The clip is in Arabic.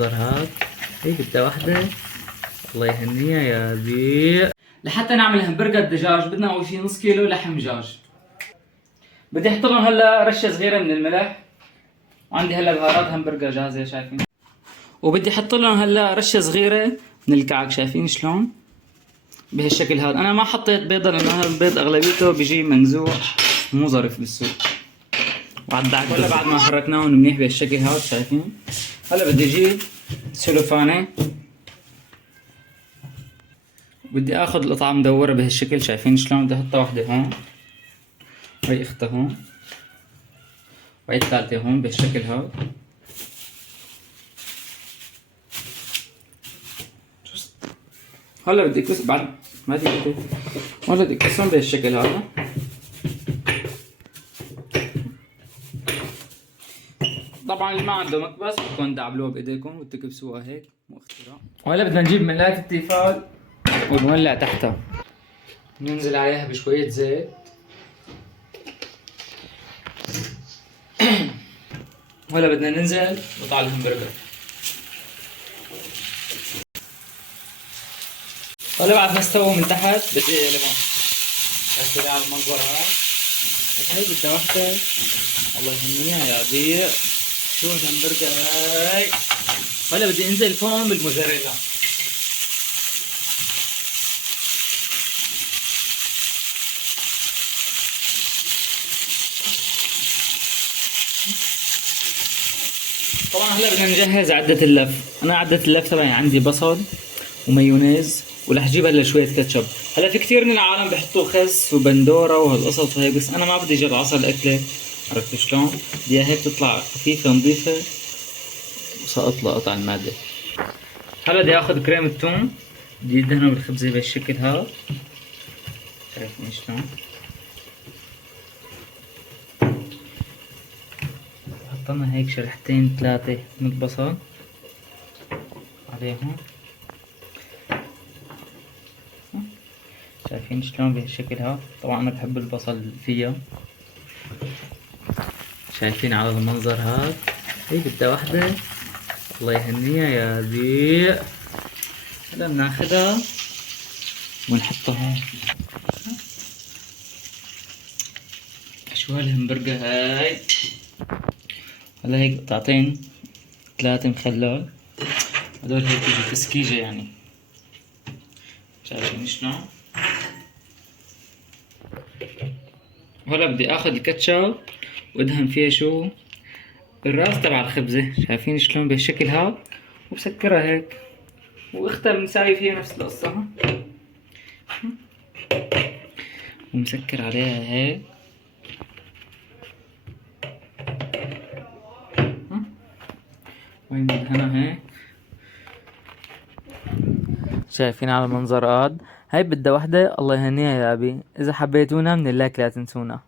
المنظر هاد. هي بدها وحدة، الله يهنيها يا بيع. لحتى نعمل همبرجر دجاج بدنا اول شي نص كيلو لحم دجاج. بدي احط لهم هلا رشة صغيرة من الملح، وعندي هلا بهارات همبرجر جاهزة شايفين، وبدي احط لهم هلا رشة صغيرة من الكعك. شايفين شلون؟ بهالشكل هذا. انا ما حطيت بيضة لانه هذا البيض اغلبيته بيجي منزوع مو ظريف بالسوق. وعدعك هلا بعد ما حركناهم منيح بهالشكل هذا شايفين. هلا بدي اجيب سلوفانة، بدي اخذ القطعة مدورة بهالشكل. شايفين شلون؟ بدي احطها وحدة هون، وهي اختها هون، وهي الثالثة هون بهالشكل هذا. هلا بدي اكس بعد ما بدي، هلا بدي اكسهم بهالشكل هذا. طبعا اللي ما عنده مكبس بدكم تعملوها بايديكم وتكبسوها هيك، مو اختراع. وهلا بدنا نجيب مقلاة التيفال ونولع تحتها، ننزل عليها بشوية زيت. وهلا بدنا ننزل قطع الهمبرجر. هلا بعد ما استووا من تحت بدي اقلبهم. ركزي على المنظر هاي. هي بدها وحدة، الله يهنيها يا بيع. شو الهمبرجر هاي. هلا بدي انزل فوق بالموزاريلا. طبعا هلا بدنا نجهز عدة اللف. انا عدة اللف تبعي عندي بصل ومايونيز، ورح اجيب هلا شوية كاتشب. هلا في كثير من العالم بحطوا خس وبندورة وهالقصص وهيك، بس انا ما بدي جرعصة الاكلة. عرفتوا شلون؟ بدي اياها هيك تطلع خفيفة نظيفة وسقط لقطع المادة. هلا بدي اخذ كريم الثوم، بدي ادهنه بالخبزة بهالشكل هذا. شايفين شلون؟ حطلنا هيك شريحتين ثلاثة من البصل عليهم. شايفين شلون بهالشكل هذا. طبعا انا بحب البصل فيها. شايفين على المنظر هذا. هي بدها وحدة، الله يهنيها يا بيع. هلا بناخذها ونحطها هون. شو هالهمبرجر هاي. هلا هيك قطعتين ثلاثة مخلل، هدول هيك بيجوا تسكيجة يعني. شايفين شلون؟ وهلا بدي اخذ الكاتشب وادهن فيها شو؟ الراس تبع الخبزة. شايفين شلون بهالشكل هذا، وبسكرها هيك، واختها بنساوي فيها نفس القصة. ومسكر عليها هيك. وين بدهنها هيك. شايفين على المنظر هاد. هاي بدها وحدة، الله يهنيها يا ابي. اذا حبيتونا من اللايك لا تنسونا.